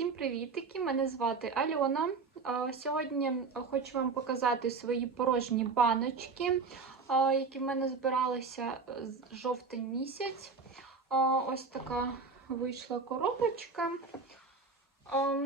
Всім привітики! Мене звати Альона. Сьогодні хочу вам показати свої порожні баночки, які в мене збиралися з жовтень місяць. Ось така вийшла коробочка.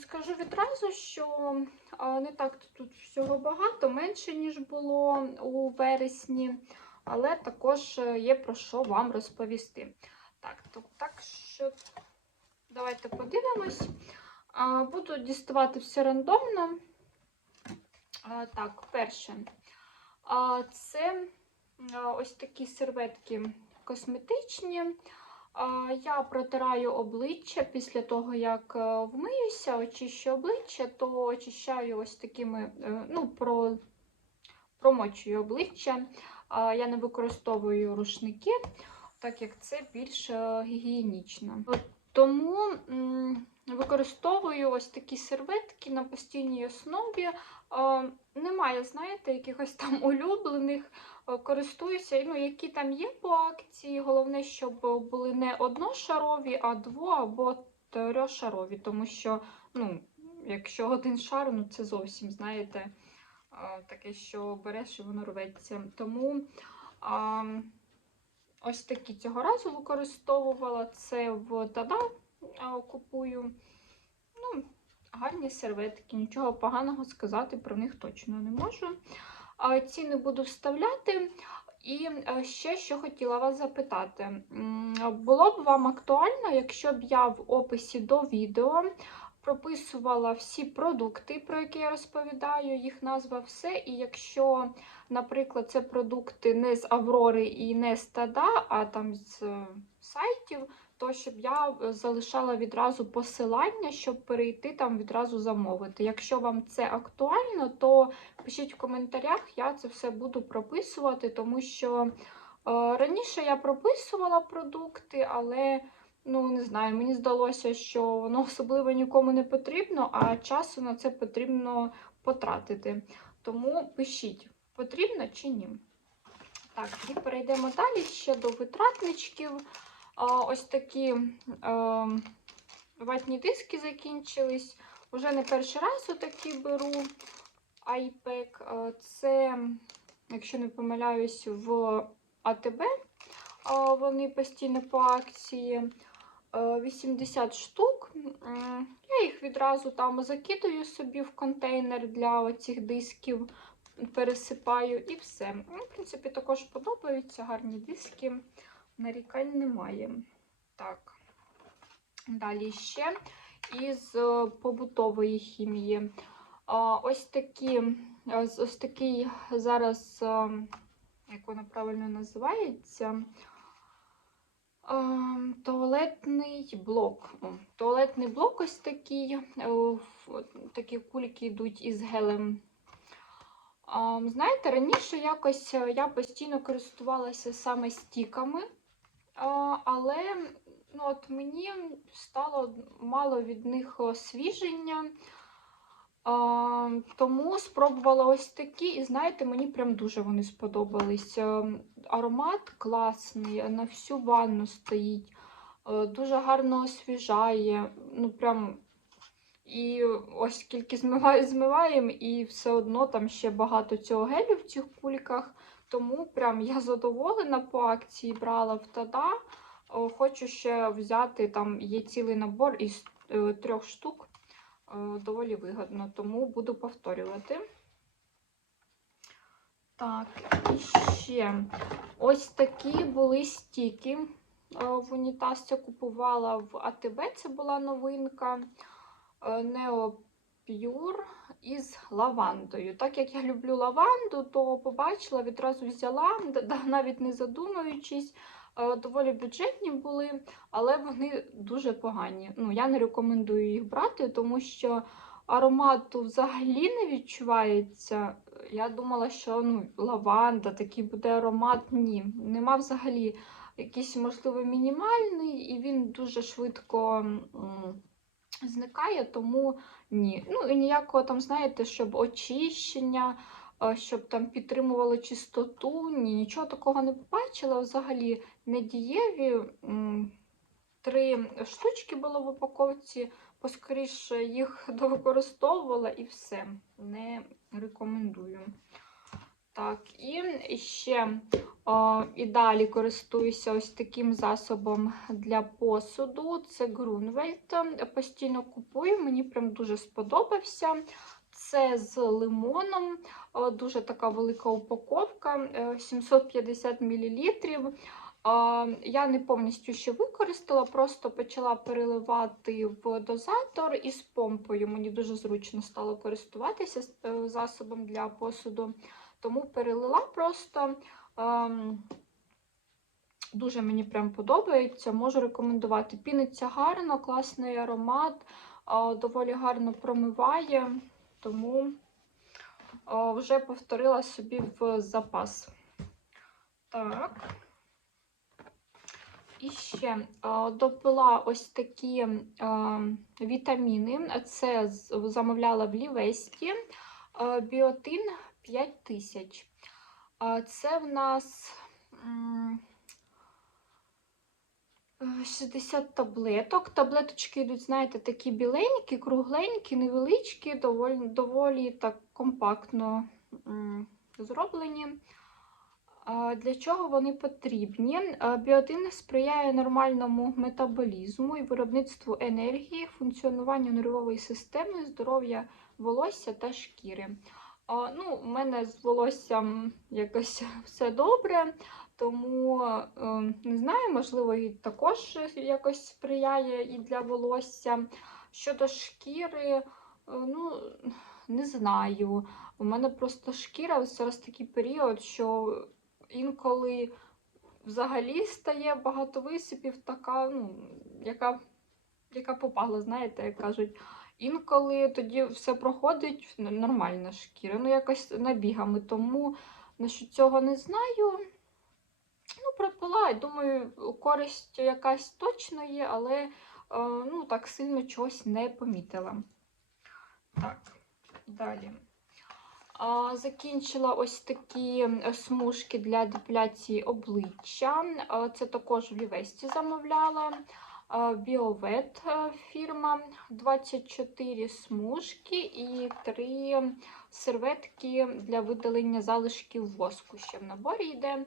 Скажу відразу, що не так тут всього багато, менше, ніж було у вересні, але також є про що вам розповісти. Так, так що давайте подивимось. Буду діставати все рандомно. Так, перше. Це ось такі серветки косметичні. Я протираю обличчя після того, як е, вмиюся, очищу обличчя, то очищаю ось такими, е, ну, про, промочую обличчя. Я не використовую рушники, так як це більш е, гігієнічно. Тому використовую ось такі серветки на постійній основі. Е, Немає, знаєте, якихось там улюблених. Е, Користуюся, ну, які там є по акції. Головне, щоб були не одношарові, а дво- або трьошарові. Тому що, ну, якщо один шар, ну це зовсім, знаєте, е, таке, що береш і воно рветься. Тому. а, Ось такі цього разу використовувала. Це в Тада купую. Ну, гарні серветки, нічого поганого сказати про них точно не можу. Ціни буду вставляти. І ще що хотіла вас запитати. Було б вам актуально, якщо б я в описі до відео прописувала всі продукти, про які я розповідаю, їх назва, все. І якщо, наприклад, це продукти не з Аврори і не з Тада, а там з сайтів, то щоб я е, залишала відразу посилання, щоб перейти там відразу замовити. Якщо вам це актуально, то пишіть в коментарях, я це все буду прописувати, тому що е, раніше я прописувала продукти, але ну не знаю, мені здалося, що воно особливо нікому не потрібно, а часу на це потрібно потратити. Тому пишіть, потрібно чи ні. Так, і перейдемо далі ще до витратничків. Ось такі е, ватні диски закінчились. Уже не перший раз отакі беру iPad. Е, Це, якщо не помиляюсь, в АТБ. Вони постійно по акції. Е, 80 штук. Я їх відразу там закидаю собі в контейнер для оцих дисків, пересипаю і все. Ну, В принципі, також подобаються гарні диски, нарікань немає. Так, далі ще із е, побутової хімії. Ось такі, е, ось такий зараз, е, як воно правильно називається, Туалетний блок. Туалетний блок ось такий. е, Такі кульки йдуть із гелем. Ем, Знаєте, раніше якось е, я постійно користувалася саме стіками, е, але ну, от мені стало мало від них освіження. Тому спробувала ось такі, і знаєте, мені прям дуже вони сподобались. Е, Аромат класний, на всю ванну стоїть, е, дуже гарно освіжає. Ну, прям... І ось скільки змиває, змиваємо, і все одно там ще багато цього гелю в цих кульках. Тому прям я задоволена по акції брала в Тада. Е, Хочу ще взяти, там є цілий набор із е, трьох штук е, доволі вигодно, тому буду повторювати. Так, і ще ось такі були стіки. В унітаз це купувала в АТБ, це була новинка е, Neo Pure із лавандою. Так як я люблю лаванду, то побачила, відразу взяла, навіть не задумуючись. Е, Доволі бюджетні були, але вони дуже погані. Ну, я не рекомендую їх брати, тому що аромату взагалі не відчувається. Я думала, що ну, лаванда, такий буде аромат. Ні, нема взагалі якийсь, можливо, мінімальний, і він дуже швидко зникає, тому ні. Ну і ніякого там, знаєте, щоб очищення, е, щоб там підтримувало чистоту. Ні, нічого такого не побачила. Взагалі недієві. Три штучки було в упаковці. поскоріше їх довикористовувала і все. Не рекомендую. Так, і ще о, і далі користуюся ось таким засобом для посуду. Це Грунвельт. Постійно купую, мені прям дуже сподобався. Це з лимоном, о, дуже така велика упаковка, е, 750 мл. Я не повністю ще використала, просто почала переливати в дозатор із помпою. Мені дуже зручно стало користуватися е, засобом для посуду. Тому перелила просто. Ем, Дуже мені прям подобається, можу рекомендувати. Піниться гарно, класний аромат, е, доволі гарно промиває, тому е, вже повторила собі в запас. Так. І ще е, допила ось такі вітаміни. Це замовляла в Лівесті. Біотин 5000. А Це в нас е, 60 таблеток. Таблеточки йдуть, знаєте, такі біленькі, кругленькі, невеличкі, доволі, доволі так компактно зроблені. Для чого вони потрібні? Біотин сприяє нормальному метаболізму і виробництву енергії, функціонуванню нервової системи, здоров'я волосся та шкіри. А, Ну, У мене з волоссям якось все добре, тому е, не знаю, можливо, і також якось сприяє і для волосся. Щодо шкіри, е, ну, не знаю. У мене просто шкіра зараз такий період, що інколи взагалі стає багато висипів, така, ну, яка, яка попала, знаєте, як кажуть. Інколи тоді все проходить нормальна шкіра, ну якось набігами. Тому насчет цього не знаю. Ну, пропила, думаю, користь якась точно є, але е, ну, так сильно чогось не помітила. Так, далі. А, Закінчила ось такі е, смужки для депіляції обличчя. А, Це також в Лівесті замовляла. Біовет е, фірма 24 смужки і 3 серветки для видалення залишків воску. Ще в наборі йде.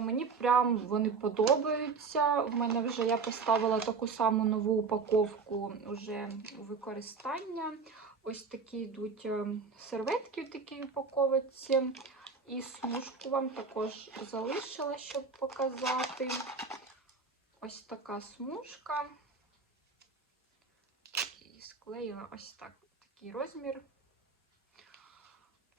Мені прям вони подобаються. В мене вже я поставила таку саму нову упаковку у використання. Ось такі йдуть е, серветки в такій упаковці. І смужку вам також залишила, щоб показати. Ось така смужка. І склеїла ось так, такий розмір.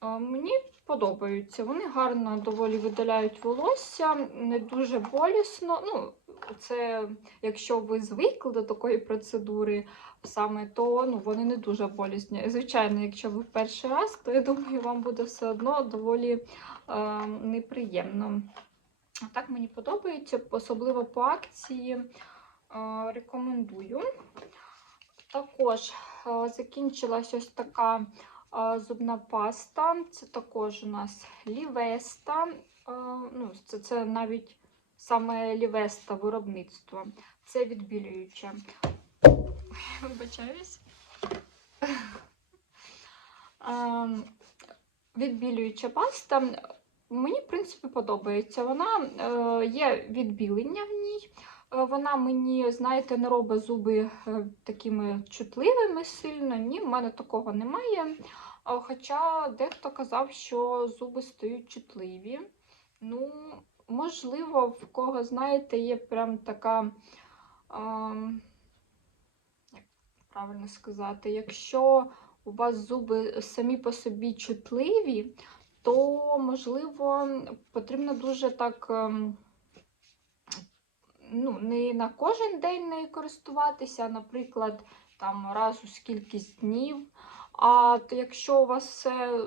Мені подобаються. Вони гарно доволі видаляють волосся, не дуже болісно. Ну, це якщо ви звикли до такої процедури, саме то ну, вони не дуже болісні. Звичайно, якщо ви перший раз, то я думаю, вам буде все одно доволі е, неприємно. Так мені подобається, особливо по акції. Е, рекомендую. Також е, закінчилась ось така е, зубна паста. Це також у нас лівеста. Ну, це, це навіть саме лівеста виробництво. Це відбілююче. Вибачаюсь. Ем, Відбілююча паста. Мені, в принципі, подобається. Вона е, є відбілення в ній. Е, Вона мені, знаєте, не робить зуби е, такими чутливими сильно. Ні, в мене такого немає. Е, Хоча дехто казав, що зуби стають чутливі. Ну, можливо, в кого, знаєте, є прям така. як правильно сказати, якщо у вас зуби самі по собі чутливі, то, можливо, потрібно дуже так ем, ну, не на кожен день нею користуватися, наприклад, там раз у скількись днів. А то якщо у вас все,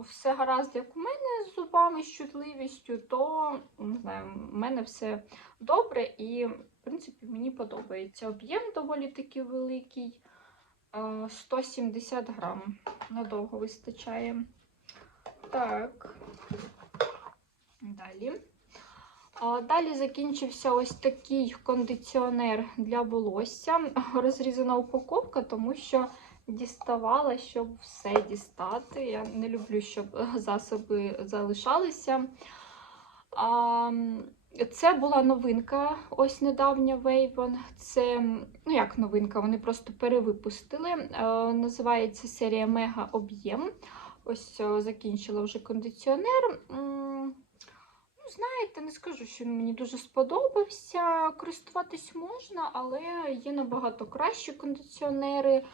все гаразд, як у мене з зубами, з чутливістю, то не знаю, в мене все добре і, в принципі, мені подобається. Об'єм доволі таки великий. е, 170 грам. Надовго вистачає. Так. Далі. Далі закінчився ось такий кондиціонер для волосся. Розрізана упаковка, тому що діставала, щоб все дістати. Я не люблю, щоб засоби залишалися. Це була новинка, ось недавня Wavon. Це, ну як новинка, вони просто перевипустили. Е, Називається серія Мега Об'єм. Ось е, закінчила вже кондиціонер. Ну, знаєте, не скажу, що він мені дуже сподобався. Користуватись можна, але є набагато кращі кондиціонери.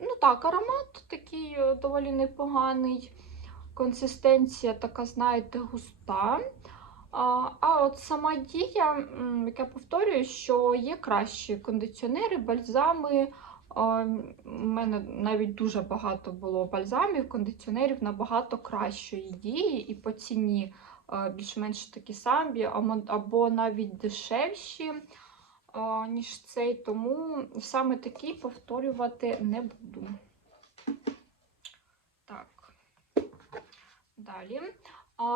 Ну так, аромат такий е, доволі непоганий. Консистенція така, знаєте, густа. А, от сама дія, як я повторюю, що є кращі кондиціонери, бальзами. У мене навіть дуже багато було бальзамів, кондиціонерів набагато кращої дії і по ціні більш-менш такі самі, або навіть дешевші, ніж цей, тому саме такий повторювати не буду. Так, далі.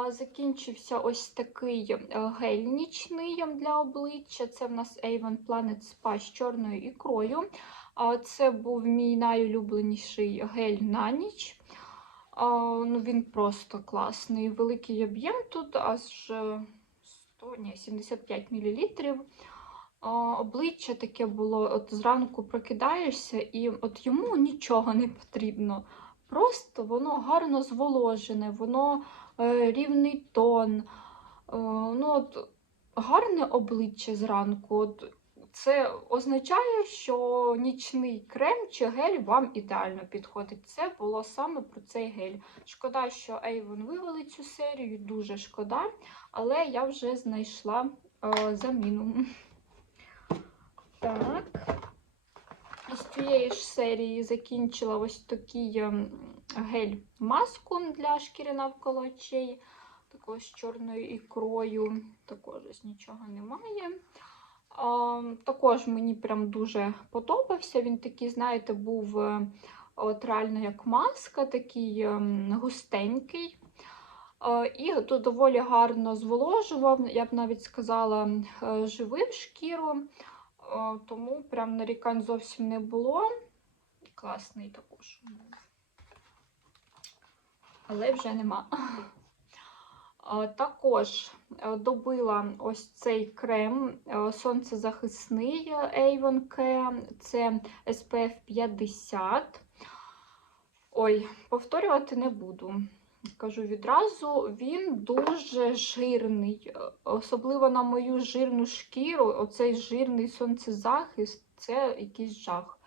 Закінчився ось такий е, гель нічний для обличчя. Це в нас Avon Planet Spa з чорною ікрою. Це був мій найулюбленіший гель на ніч. Ну, Він просто класний. Великий об'єм тут аж е, 100, ні, 75 мл. Обличчя таке було: от зранку прокидаєшся, і от йому нічого не потрібно. Просто воно гарно зволожене, воно е, рівний тон. Е, ну, от, гарне обличчя зранку. От, це означає, що нічний крем чи гель вам ідеально підходить. Це було саме про цей гель. Шкода, що Avon вивели цю серію, дуже шкода, але я вже знайшла е, заміну. Так. Із цієї ж серії закінчила ось такий ем, гель-маску для шкіри навколо очей. Також з чорною ікрою. Також ось нічого немає. Також мені прям дуже подобався. Він такий, знаєте, був е, от реально як маска, такий ем, густенький. Е, І тут доволі гарно зволожував, я б навіть сказала, е, живив шкіру. Е, Тому прям нарікань зовсім не було. Класний також. Але вже нема. Е, Також е, добила ось цей крем е, сонцезахисний Avon Care. Це SPF 50. Ой, повторювати не буду. Кажу відразу, він дуже жирний, е, особливо на мою жирну шкіру. Оцей жирний сонцезахист це якийсь жах.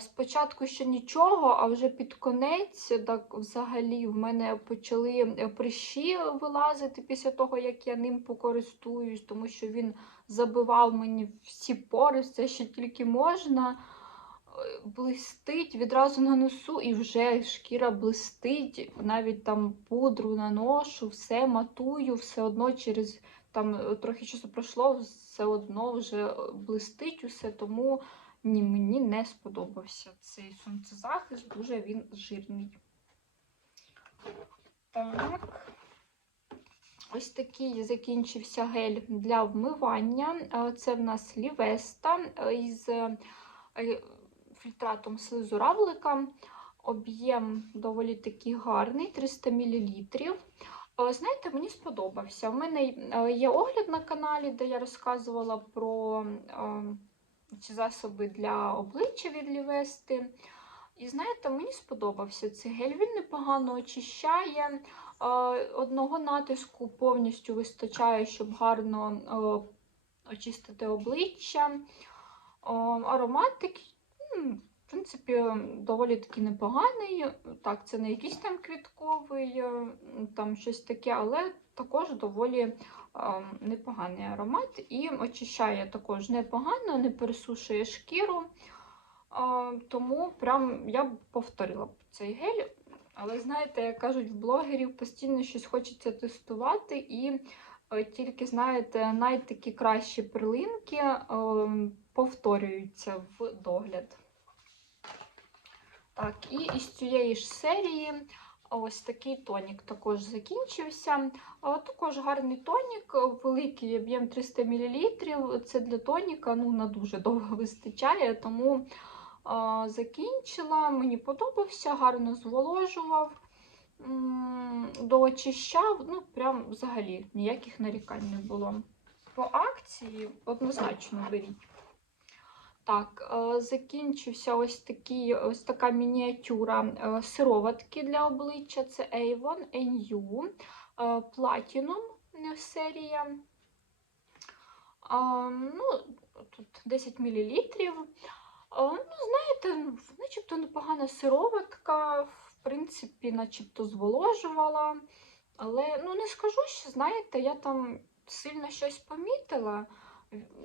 Спочатку ще нічого, а вже під конець, так взагалі, в мене почали е, прищі вилазити після того, як я ним покористуюсь, тому що він забивав мені всі пори, все, що тільки можна. Е, Блистить відразу на носу, і вже шкіра блистить. Навіть там пудру наношу, все матую, все одно через там е, трохи часу пройшло, все одно вже блистить усе, тому ні, мені не сподобався цей сонцезахист, дуже він жирний. Так. Ось такий закінчився гель для вмивання. Е, Це в нас Лівеста е, із е, фільтратом слизу равлика. Об'єм доволі такий гарний, 300 мл. Знаєте, мені сподобався. У мене є огляд на каналі, де я розказувала про е, ці засоби для обличчя від Лівести. І знаєте, мені сподобався цей гель. Він непогано очищає. Е, Одного натиску повністю вистачає, щоб гарно е, очистити обличчя. Е, Аромат такий, в принципі, доволі таки непоганий. Так, це не якийсь там квітковий, там щось таке, але також доволі непоганий аромат. І очищає також непогано, не пересушує шкіру. Тому прям я б повторила б цей гель. Але знаєте, як кажуть, в блогерів постійно щось хочеться тестувати, і е, тільки, знаєте, навіть такі кращі перлинки е, повторюються в догляд. Так, і із цієї ж серії Ось такий тонік також закінчився. Також гарний тонік, великий об'єм 300 мл. Це для тоніка ну, на дуже довго вистачає, тому закінчила. Мені подобався, гарно зволожував, доочищав. Ну, прям взагалі ніяких нарікань не було. По акції однозначно беріть. Так, е, закінчився ось такий, ось така мініатюра е, сироватки для обличчя. Це Avon NU е, Platinum серія. Ну, Тут 10 мл. Ну, знаєте, ну, начебто непогана сироватка, в принципі, начебто зволожувала. Але ну, не скажу, що, знаєте, я там сильно щось помітила.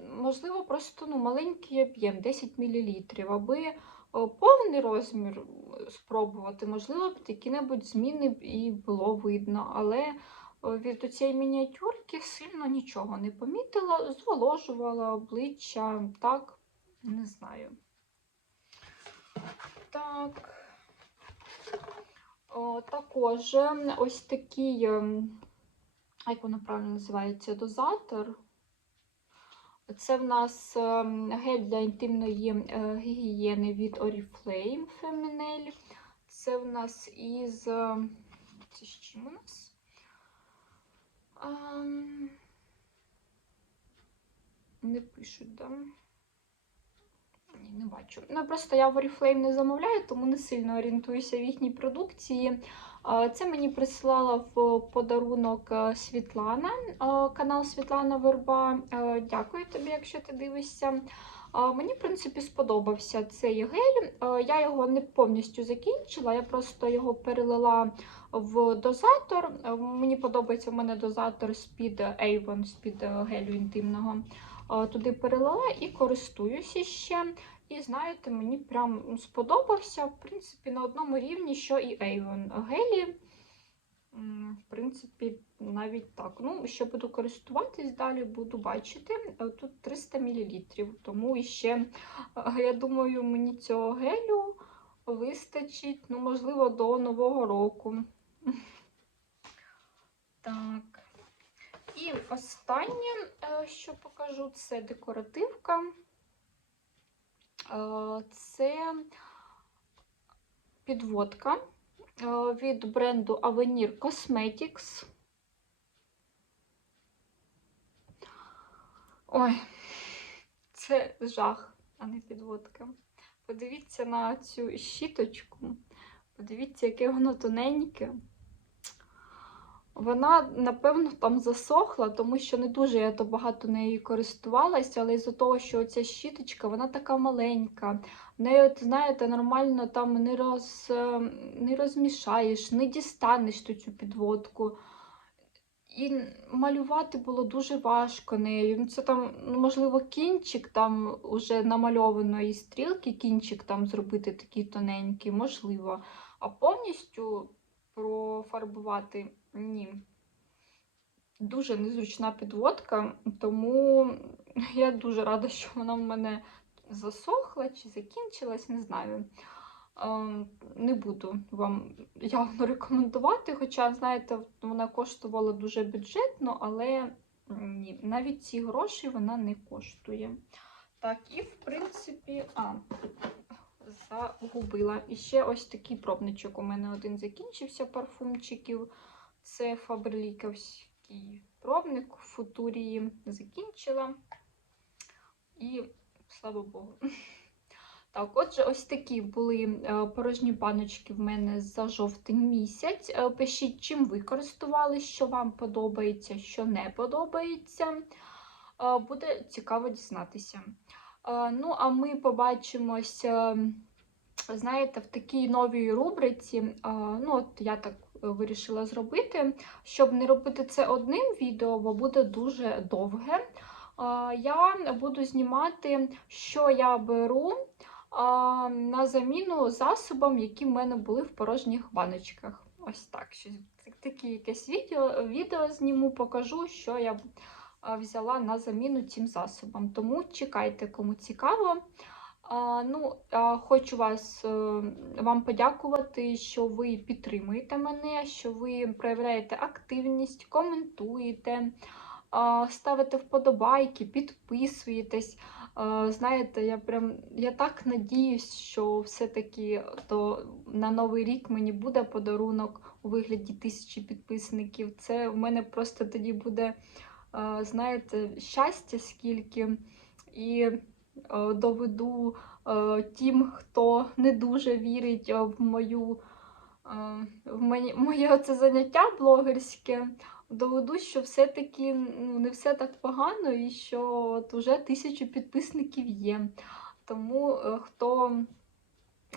Можливо, просто ну, маленький об'єм 10 мл. Аби повний розмір е, спробувати, можливо, б які-небудь зміни і було видно. Але від цієї мініатюрки сильно нічого не помітила, зволожувала обличчя, так, не знаю. Так. О, також ем, ось такий, ем, як воно правильно називається, дозатор. Це в нас ем, гель для інтимної е, гігієни від Oriflame Feminel. Це в нас із. ем, Це з чим у нас? Ем, Не пишуть, да? Ні, не бачу. Ну, просто я в Oriflame не замовляю, тому не сильно орієнтуюся в їхній продукції. Це мені прислала в подарунок е, Світлана, е, канал Світлана Верба. Е, Дякую тобі, якщо ти дивишся. Мені, в принципі, сподобався цей гель. Я його не повністю закінчила, я просто його перелила в дозатор. Мені подобається в мене дозатор з-під Avon, з-під гелю інтимного. Туди перелила і користуюся ще. І знаєте, мені прям сподобався, в принципі, на одному рівні, що і Avon гелі. В принципі, навіть так. Ну, ще буду користуватись далі, буду бачити. Е, Тут 300 мл, тому іще, е, я думаю, мені цього гелю вистачить, ну, можливо, до Нового року. Так. І останнє, е, що покажу, це декоративка. Е, Це підводка е, від бренду Avenir Cosmetics. Ой, це жах, а не підводка. Подивіться на цю щіточку. Подивіться, яке воно тоненьке. Вона, напевно, там засохла, тому що не дуже я то багато нею користувалася, але із-за того, що ця щіточка, вона така маленька. Нею, от, знаєте, нормально там не, роз, е, не розмішаєш, не дістанеш ту цю підводку. І малювати було дуже важко нею. Ну, Це там, ну, можливо, кінчик там уже намальованої стрілки, кінчик там зробити такий тоненький, можливо. А повністю профарбувати ні. Дуже незручна підводка, тому я дуже рада, що вона в мене засохла чи закінчилась, не знаю. Ем, Не буду вам явно рекомендувати, хоча, знаєте, вона коштувала дуже бюджетно, але ні, навіть ці гроші вона не коштує. Так, і в принципі, а, загубила. І ще ось такий пробничок у мене один закінчився парфумчиків. Це фаберліковський пробник футурії закінчила. І слава Богу. Так, отже, ось такі були е, порожні баночки в мене за жовтень місяць. Е, Пишіть, чим ви користувалися, що вам подобається, що не подобається. Е, Буде цікаво дізнатися. Ну, а ми побачимося, знаєте, в такій новій рубриці. Ну, от я так вирішила зробити, щоб не робити це одним відео, бо буде дуже довге. Е, Я буду знімати, що я беру на заміну засобам, які в мене були в порожніх баночках. Ось так. Щось таке якесь відео, відео зніму, покажу, що я взяла на заміну цим засобам. Тому чекайте, кому цікаво. Ну, хочу вас, е, вам подякувати, що ви підтримуєте мене, що ви проявляєте активність, коментуєте, ставите вподобайки, підписуєтесь. Знаєте, я прям я так надіюсь, що все-таки то на Новий рік мені буде подарунок у вигляді тисячі підписників. Це в мене просто тоді буде, знаєте, щастя скільки. І доведу е, тим, хто не дуже вірить е, в мою е, в моє це заняття блогерське. Доведу, що все-таки ну, не все так погано і що от уже тисячу підписників є. Тому е, хто,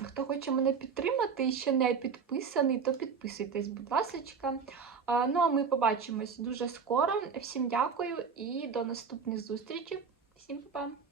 хто хоче мене підтримати і ще не підписаний, то підписуйтесь, будь ласка. Ну а ми побачимось дуже скоро. Всім дякую і до наступних зустрічей. Всім па-па!